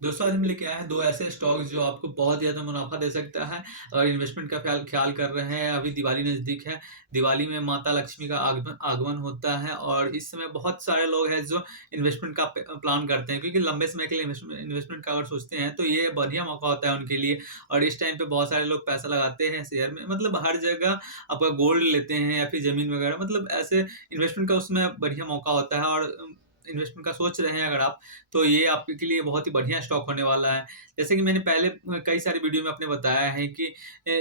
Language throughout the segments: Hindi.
दोस्तों आज हम लेके आए हैं दो ऐसे स्टॉक्स जो आपको बहुत ज़्यादा मुनाफा दे सकता है। अगर इन्वेस्टमेंट का ख्याल ख्याल कर रहे हैं, अभी दिवाली नज़दीक है। दिवाली में माता लक्ष्मी का आगमन आगमन होता है और इस समय बहुत सारे लोग हैं जो इन्वेस्टमेंट का प्लान करते हैं, क्योंकि लंबे समय के लिए इन्वेस्टमेंट का अगर सोचते हैं तो ये बढ़िया मौका होता है उनके लिए। और इस टाइम पे बहुत सारे लोग पैसा लगाते हैं शेयर में, मतलब हर जगह आपका गोल्ड लेते हैं या फिर ज़मीन वगैरह, मतलब ऐसे इन्वेस्टमेंट का उसमें बढ़िया मौका होता है। और इन्वेस्टमेंट का सोच रहे हैं अगर आप, तो ये आपके लिए बहुत ही बढ़िया स्टॉक होने वाला है। जैसे कि मैंने पहले कई सारी वीडियो में अपने बताया है कि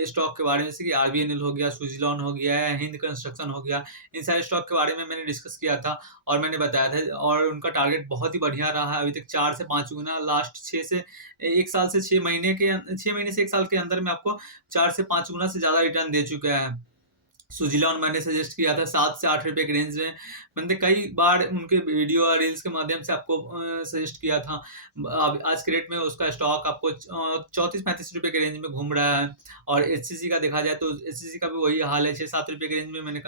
स्टॉक के बारे में, जैसे कि आरबीएनएल हो गया, सुज़लोन हो गया, हिंद कंस्ट्रक्शन हो गया, इन सारे स्टॉक के बारे में मैंने डिस्कस किया था और मैंने बताया था, और उनका टारगेट बहुत ही बढ़िया रहा है। अभी तक 4 से 5 गुना लास्ट 6 से 1 साल से 6 महीने के 6 महीने से 1 साल के अंदर में आपको 4 से 5 गुना से ज़्यादा रिटर्न दे चुका है। सुज़लोन मैंने सजेस्ट किया था 7 से 8 रुपए के रेंज में। मैंने कई बार उनके वीडियो और रील्स के माध्यम से आपको सजेस्ट किया था। अब आज के रेट में उसका स्टॉक आपको 34-35 रुपए के रेंज में घूम रहा है। और एचसीसी का देखा जाए तो एचसीसी का भी वही हाल है, 6-7 रुपए के रेंज में मैंने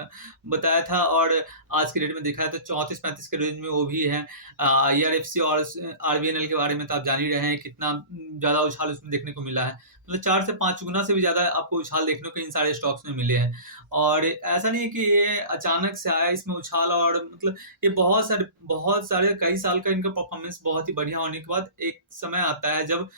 बताया था, और आज के रेट में देखा है तो 34-35 के रेंज में वो भी है। आईआरएफसी और आरबीएनएल के बारे में तो आप जान ही रहे हैं कितना ज़्यादा उछाल उसमें देखने को मिला है। मतलब 4 से 5 गुना से भी ज़्यादा आपको उछाल देखने को इन सारे स्टॉक्स में मिले हैं। और ऐसा नहीं है कि ये अचानक से आया इसमें उछाल, और मतलब ये बहुत सारे कई साल का इनका परफॉर्मेंस बहुत ही बढ़िया होने के बाद एक समय आता है जब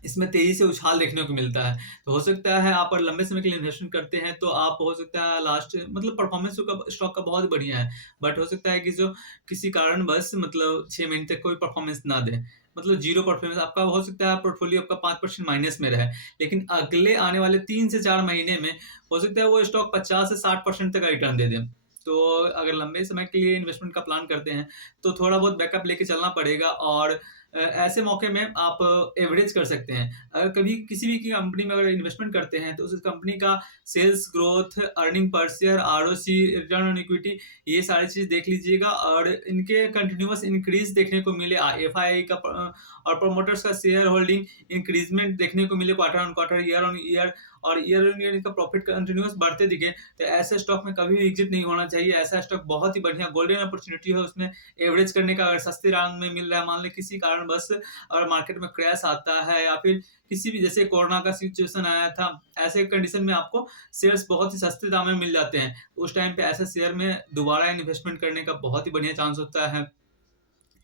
इसमें तेज़ी से उछाल देखने को मिलता है। तो हो सकता है आप अगर लंबे समय के लिए इन्वेस्टमेंट करते हैं तो आप, हो सकता है लास्ट मतलब परफॉर्मेंस का स्टॉक का बहुत बढ़िया है। बट हो सकता है कि जो किसी कारणवश मतलब 6 महीने तक कोई परफॉर्मेंस ना दे। मतलब ज़ीरो परफॉर्मेंस आपका, हो सकता है पोर्टफोलियो आपका 5% माइनस में रहे। लेकिन अगले आने वाले 3 से 4 महीने में हो सकता है वो स्टॉक 50 से 60% तक का रिटर्न दे दे। तो अगर लंबे समय के लिए इन्वेस्टमेंट का प्लान करते हैं तो थोड़ा बहुत बैकअप लेके चलना पड़ेगा। और ऐसे मौके में आप एवरेज कर सकते हैं। अगर कभी किसी भी की कंपनी में अगर इन्वेस्टमेंट करते हैं तो उस कंपनी का sales growth, earning per share, ROC, return on equity, ये सारी चीज़ देख लीजिएगा। और इनके कंटिन्यूअस इंक्रीज देखने को मिले, एफआईआई का और प्रोमोटर्स का शेयर होल्डिंग इंक्रीजमेंट देखने को मिले quarter on quarter, year on year, और ईयर ऑन ईयर इनका प्रॉफिट कंटिन्यूअस बढ़ते दिखे, तो ऐसे स्टॉक में कभी भी एग्जिट नहीं होना चाहिए। ऐसा स्टॉक बहुत ही बढ़िया गोल्डन अपॉर्चुनिटी है उसमें एवरेज करने का। अगर सस्ते दाम में मिल रहा है, मान लें किसी कारणवश अगर मार्केट में क्रैश आता है या फिर किसी भी, जैसे कोरोना का सिचुएशन आया था, ऐसे कंडीशन में आपको शेयर्स बहुत ही सस्ते दाम में मिल जाते हैं। उस टाइम पे ऐसे शेयर में दोबारा इन्वेस्टमेंट करने का बहुत ही बढ़िया चांस होता है।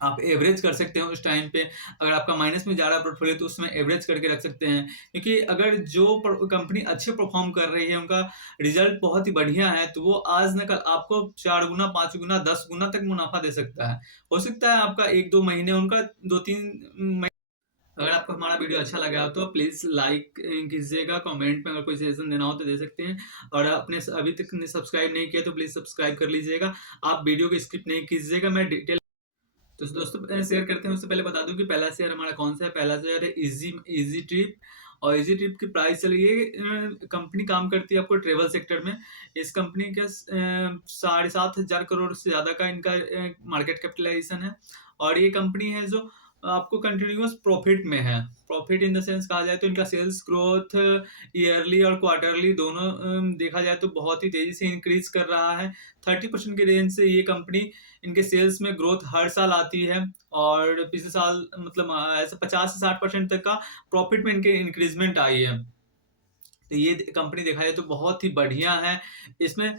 आप एवरेज कर सकते हैं उस टाइम पे। अगर आपका माइनस में जा रहा है पोर्टफोलियो तो उसमें एवरेज करके रख सकते हैं, क्योंकि अगर जो कंपनी अच्छे परफॉर्म कर रही है, उनका रिजल्ट बहुत ही बढ़िया है, तो वो आज न कल आपको 4 गुना, 5 गुना, 10 गुना तक मुनाफा दे सकता है। हो सकता है आपका 1-2 महीने, उनका 2-3 महीने। अगर आपको हमारा वीडियो अच्छा लगा हो तो प्लीज़ लाइक कीजिएगा, कमेंट में अगर कोई सजेशन देना हो तो दे सकते हैं। और आपने अभी तक सब्सक्राइब नहीं किया तो प्लीज़ सब्सक्राइब कर लीजिएगा। आप वीडियो को स्किप नहीं कीजिएगा, मैं डिटेल तो दोस्तों शेयर करते हैं। उससे पहले बता दूं कि पहला शेयर हमारा कौन सा है। पहला शेयर है इजी इजी ट्रिप। और इजी ट्रिप की प्राइस चल रही है, कंपनी काम करती है आपको ट्रेवल सेक्टर में। इस कंपनी का 7,500 करोड़ से ज़्यादा का इनका मार्केट कैपिटलाइजेशन है। और ये कंपनी है जो आपको कंटिन्यूअस प्रॉफिट में है। प्रॉफिट इन द सेंस कहा जाए तो इनका सेल्स ग्रोथ ईयरली और क्वार्टरली दोनों देखा जाए तो बहुत ही तेज़ी से इंक्रीज कर रहा है। 30% के रेंज से ये कंपनी, इनके सेल्स में ग्रोथ हर साल आती है। और पिछले साल मतलब ऐसे 50 से 60% तक का प्रॉफिट में इनके इंक्रीजमेंट आई है। तो ये कंपनी देखा जाए तो बहुत ही बढ़िया है। इसमें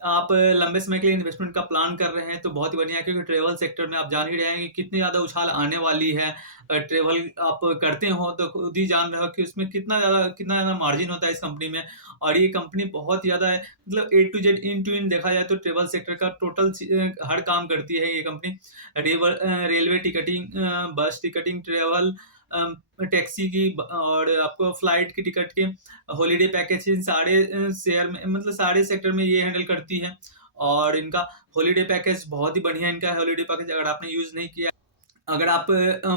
आप लंबे समय के लिए इन्वेस्टमेंट का प्लान कर रहे हैं तो बहुत ही बढ़िया है, क्योंकि ट्रैवल सेक्टर में आप जान ही रहे हैं कि कितनी ज़्यादा उछाल आने वाली है। ट्रैवल आप करते हो तो खुद ही जान रहे हो कि उसमें कितना ज़्यादा मार्जिन होता है इस कंपनी में। और ये कंपनी बहुत ही ज़्यादा है, मतलब ए टू जेड, इन टू इन देखा जाए तो ट्रैवल सेक्टर का टोटल हर काम करती है ये कंपनी। रेलवे टिकटिंग, बस टिकटिंग, ट्रैवल, टैक्सी की, और आपको फ्लाइट की टिकट के, हॉलिडे पैकेज, इन सारे शेयर में, मतलब सारे सेक्टर में ये हैंडल करती है। और इनका हॉलिडे पैकेज बहुत ही बढ़िया इनका है। हॉलिडे पैकेज अगर आपने यूज़ नहीं किया, अगर आप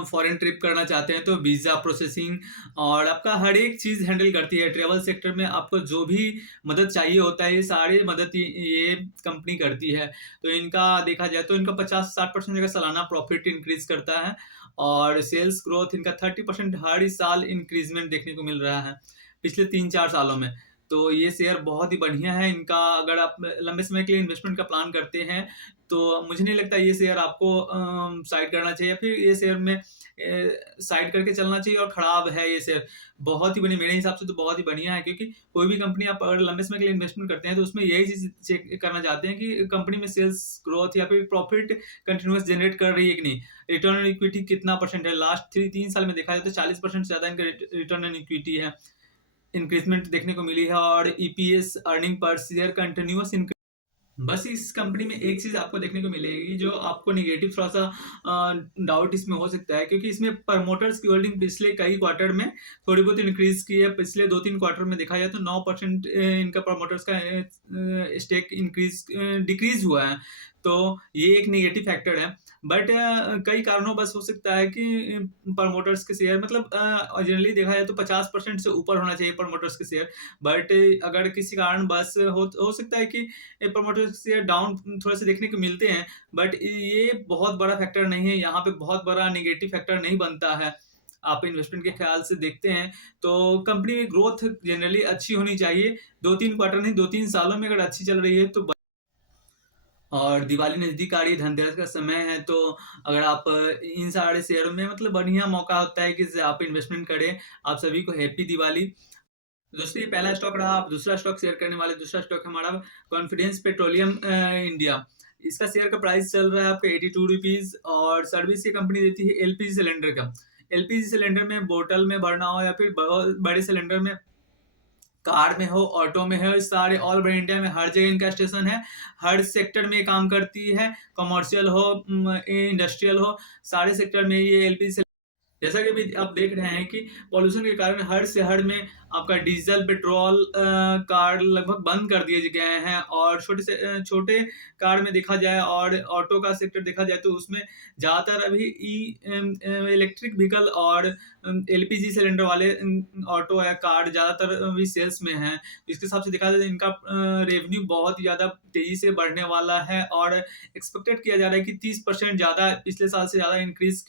फॉरेन ट्रिप करना चाहते हैं तो वीज़ा प्रोसेसिंग और आपका हर एक चीज़ हैंडल करती है। ट्रैवल सेक्टर में आपको जो भी मदद चाहिए होता है, ये सारी मदद ये कंपनी करती है। तो इनका देखा जाए तो इनका 50 से 60% का सालाना प्रॉफिट इंक्रीज करता है। और सेल्स ग्रोथ इनका 30% हर साल इंक्रीजमेंट देखने को मिल रहा है पिछले 3-4 सालों में। तो ये शेयर बहुत ही बढ़िया है इनका। अगर आप लंबे समय के लिए इन्वेस्टमेंट का प्लान करते हैं तो मुझे नहीं लगता ये शेयर आपको साइड करना चाहिए, फिर ये शेयर में साइड करके चलना चाहिए, और खराब है ये शेयर। बहुत ही बढ़िया, मेरे हिसाब से तो बहुत ही बढ़िया है, क्योंकि कोई भी कंपनी आप अगर लंबे समय के लिए इन्वेस्टमेंट करते हैं तो उसमें यही चीज़ चेक करना चाहते हैं कि कंपनी में सेल्स ग्रोथ या फिर प्रॉफिट कंटिन्यूअस जनरेट कर रही है कि नहीं। रिटर्न ऑन इक्विटी कितना परसेंट है, लास्ट 3 साल में देखा जाए तो 40% से ज़्यादा इनका रिटर्न ऑन इक्विटी है, इंक्रीजमेंट देखने को मिली है, और EPS earning per share continuous. बस इस कंपनी में एक चीज़ आपको देखने को मिलेगी जो आपको नेगेटिव थोड़ा-सा डाउट इसमें हो सकता है, क्योंकि इसमें प्रमोटर्स की होल्डिंग पिछले कई क्वार्टर में थोड़ी बहुत इंक्रीज़ की है। पिछले 2-3 क्वार्टर में देखा जाए तो 9% इनका प्रमोटर्स का स्टेक डिक्रीज़ हुआ है। तो ये एक नेगेटिव फैक्टर है। बट कई कारणों बस हो सकता है कि प्रमोटर्स के शेयर मतलब जनरली देखा जाए तो 50% से ऊपर होना चाहिए प्रमोटर्स के शेयर। बट अगर किसी कारण बस हो सकता है कि प्रमोटर्स शेयर डाउन थोड़े से देखने को मिलते हैं, बट ये बहुत बड़ा फैक्टर नहीं है, यहाँ पे बहुत बड़ा नेगेटिव फैक्टर नहीं बनता है। आप इन्वेस्टमेंट के ख्याल से देखते हैं तो कंपनी की ग्रोथ जनरली अच्छी होनी चाहिए। 2-3 क्वार्टर नहीं, 2-3 सालों में अगर अच्छी चल रही है तो। और दिवाली नज़दीक आ रही है, धनतेरस का समय है, तो अगर आप इन सारे शेयरों में मतलब बढ़िया मौका होता है कि आप इन्वेस्टमेंट करें। आप सभी को हैप्पी दिवाली। दोस्तों, ये पहला स्टॉक रहा। आप दूसरा स्टॉक शेयर करने वाले, दूसरा स्टॉक हमारा कॉन्फिडेंस पेट्रोलियम इंडिया। इसका शेयर का प्राइस चल रहा है आपका 82 रुपीज़, और सर्विस ये कंपनी देती है एलपीजी सिलेंडर का। एलपीजी सिलेंडर में बोतल में भरना हो या फिर बड़े सिलेंडर में, कार में हो, ऑटो में हो, सारे ऑल ओवर इंडिया में हर जगह इनका स्टेशन है। हर सेक्टर में ये काम करती है, कमर्शियल हो, इंडस्ट्रियल हो, सारे सेक्टर में ये एलपीजी। जैसा कि अभी आप देख रहे हैं कि पॉल्यूशन के कारण हर शहर में आपका डीजल, पेट्रोल कार लगभग बंद कर दिए गए हैं, और छोटे कार में देखा जाए और ऑटो का सेक्टर देखा जाए तो उसमें ज़्यादातर अभी इलेक्ट्रिक व्हीकल और एलपीजी सिलेंडर वाले ऑटो या कार ज़्यादातर अभी सेल्स में हैं। इसके हिसाब से देखा जाए तो इनका रेवेन्यू बहुत ही ज़्यादा तेज़ी से बढ़ने वाला है, और एक्सपेक्टेड किया जा रहा है कि 30% ज़्यादा पिछले साल से ज़्यादा इंक्रीज़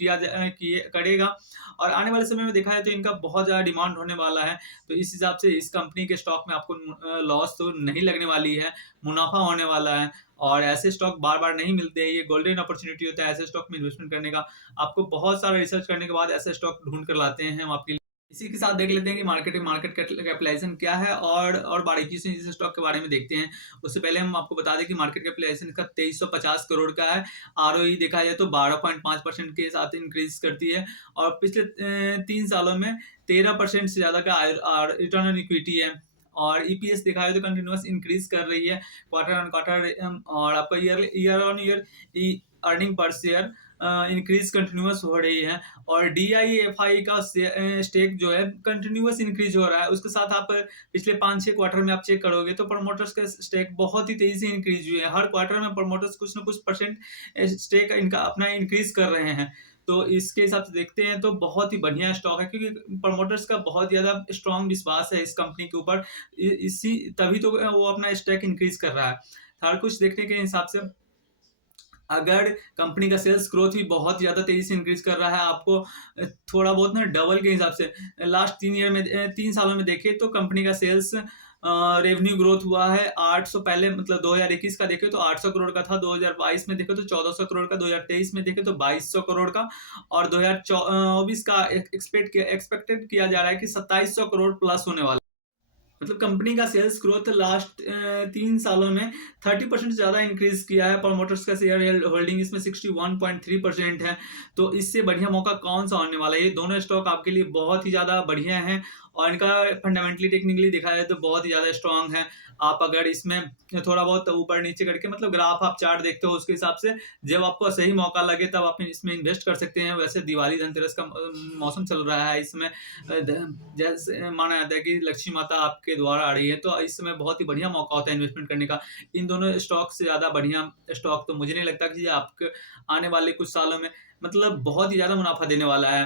करेगा, और आने वाले समय में देखा जाए तो इनका बहुत ज़्यादा डिमांड होने वाला है। तो इस हिसाब से इस कंपनी के स्टॉक में आपको लॉस तो नहीं लगने वाली है, मुनाफा होने वाला है, और ऐसे स्टॉक बार-बार नहीं मिलते हैं। ये गोल्डन अपॉर्च्युनिटी होता है ऐसे स्टॉक में इन्वेस्टमेंट करने का। आपको बहुत सारा रिसर्च करने के बाद ऐसे स्टॉक ढूँढ कर लाते हैं हम आपके लिए। इसी के साथ देख लेते हैं कि मार्केट कैपिटलाइजेशन क्या है, और बारीकी से इस स्टॉक के बारे में देखते हैं। उससे पहले हम आपको बता दें कि मार्केट कैपिटलाइजेशन का 2350 करोड़ का है। आरओई देखा जाए तो 12.5% के साथ इंक्रीज करती है, और पिछले 3 सालों में 13% से ज़्यादा का रिटर्न ऑन इक्विटी है, और ईपीएस देखा जाए तो कंटिन्यूअस इंक्रीज कर रही है क्वार्टर ऑन क्वार्टर, और आपका year on year earning per share increase continuous हो रही है, और डीआईएफआई का स्टेक जो है कंटिन्यूअस इंक्रीज हो रहा है। उसके साथ आप पिछले 5-6 क्वार्टर में आप चेक करोगे तो प्रमोटर्स का स्टेक बहुत ही तेजी से इंक्रीज हुए हैं। हर क्वार्टर में प्रमोटर्स कुछ ना कुछ परसेंट स्टेक इनका अपना इंक्रीज कर रहे हैं। तो इसके हिसाब से देखते हैं तो बहुत ही बढ़िया स्टॉक है, क्योंकि प्रमोटर्स का बहुत ज़्यादा स्ट्रॉन्ग विश्वास है इस कंपनी के ऊपर। इसी तभी तो वो अपना स्टेक इंक्रीज कर रहा है। हर कुछ देखने के हिसाब से अगर कंपनी का सेल्स ग्रोथ भी बहुत ज़्यादा तेज़ी से इंक्रीज़ कर रहा है, आपको थोड़ा बहुत ना डबल के हिसाब से लास्ट 3 सालों में देखें तो कंपनी का सेल्स रेवेन्यू ग्रोथ हुआ है 800, पहले मतलब 2021 का देखें तो 800 करोड़ का था, 2022 में देखें तो 1400 करोड़ का, 2023 में देखें तो 2200 करोड़ का, और 2024 का एक्सपेक्टेड किया जा रहा है कि 2700 करोड़ प्लस होने वाला है। मतलब कंपनी का सेल्स ग्रोथ लास्ट 3 सालों में 30% से ज़्यादा इंक्रीज किया है। प्रमोटर्स का शेयर होल्डिंग इसमें 61.3% है। तो इससे बढ़िया मौका कौन सा होने वाला है? ये दोनों स्टॉक आपके लिए बहुत ही ज़्यादा बढ़िया हैं, और इनका फंडामेंटली टेक्निकली देखा जाए तो बहुत ही ज़्यादा स्ट्रांग है। आप अगर इसमें थोड़ा बहुत ऊपर नीचे करके मतलब ग्राफ आप चार्ट देखते हो, उसके हिसाब से जब आपको सही मौका लगे तब आप इसमें इन्वेस्ट कर सकते हैं। वैसे दिवाली धनतेरस का मौसम चल रहा है, इसमें जैसे माना जाता है कि लक्ष्मी माता आपके द्वार आ रही है, तो इस समय बहुत ही बढ़िया मौका होता है इन्वेस्टमेंट करने का। इन दोनों स्टॉक से ज़्यादा बढ़िया स्टॉक तो मुझे नहीं लगता कि आपके आने वाले कुछ सालों में मतलब बहुत ही ज़्यादा मुनाफा देने वाला है।